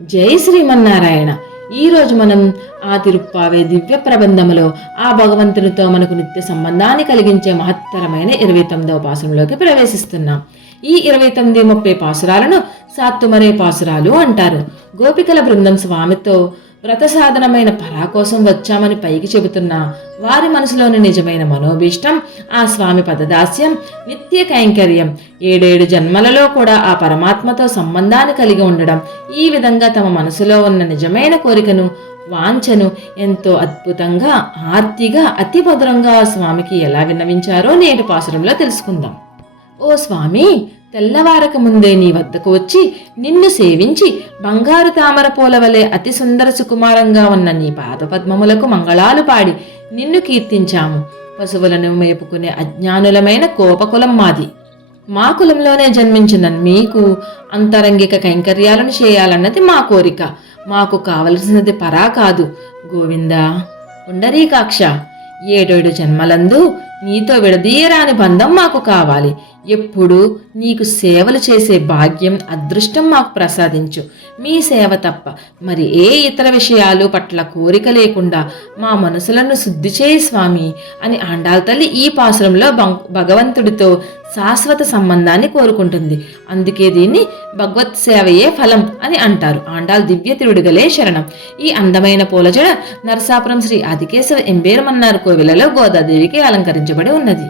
జై శ్రీమన్నారాయణ. ఈరోజు మనం ఆ తిరుప్పావే దివ్య ప్రబంధములో ఆ భగవంతునితో మనకు నిత్య సంబంధాన్ని కలిగించే మహత్తరమైన 29వ పాసురంలోకి ప్రవేశిస్తున్నాం. ఈ 29, 30 పాసురాలను సాత్తుమరే పాసురాలు అంటారు. గోపికల బృందం స్వామితో వ్రత సాధనమైన పరా కోసం వచ్చామని పైకి చెబుతున్నా వారి మనసులోని నిజమైన మనోభీష్టం ఆ స్వామి పదదాస్యం, నిత్య కైంకర్యం, 7 జన్మలలో కూడా ఆ పరమాత్మతో సంబంధాన్ని కలిగి ఉండడం. ఈ విధంగా తమ మనసులో ఉన్న నిజమైన కోరికను, వాంఛను ఎంతో అద్భుతంగా, ఆర్తిగా, అతి మధురంగా ఆ స్వామికి ఎలా విన్నవించారో నేటి పాసురంలో తెలుసుకుందాం. ఓ స్వామి, తెల్లవారక ముందే నీ వద్దకు వచ్చి నిన్ను సేవించి బంగారు తామర పూల వలె అతి సుందర సుకుమారంగా ఉన్న నీ పాదపద్మములకు మంగళాలు పాడి నిన్ను కీర్తించాము. పశువులను మేపుకునే అజ్ఞానులమైన కోపకులం మాది. మా కులంలోనే జన్మించిన మీకు అంతరంగిక కైంకర్యాలను చేయాలన్నది మా కోరిక. మాకు కావలసినది పరా కాదు గోవిందా. పుండరీకాక్ష, 7 జన్మలందు నీతో విడదీయరాని బంధం మాకు కావాలి. ఎప్పుడు నీకు సేవలు చేసే భాగ్యం, అదృష్టం మాకు ప్రసాదించు. మీ సేవ తప్ప మరి ఏ ఇతర విషయాలు పట్ల కోరిక లేకుండా మా మనసులను శుద్ధి చేయి స్వామి అని ఆండాళ్ తల్లి ఈ పాసురంలో భగవంతుడితో శాశ్వత సంబంధాన్ని కోరుకుంటుంది. అందుకే దీన్ని భగవత్ సేవయే ఫలం అని అంటారు. ఆండాళ్ దివ్య తిరుడుగలే శరణం. ఈ అందమైన పూలజడ నరసాపురం శ్రీ ఆదికేశవ ఎంబేరమన్నారు కోవిలలో గోదాదేవికి అలంకరించబడి ఉన్నది.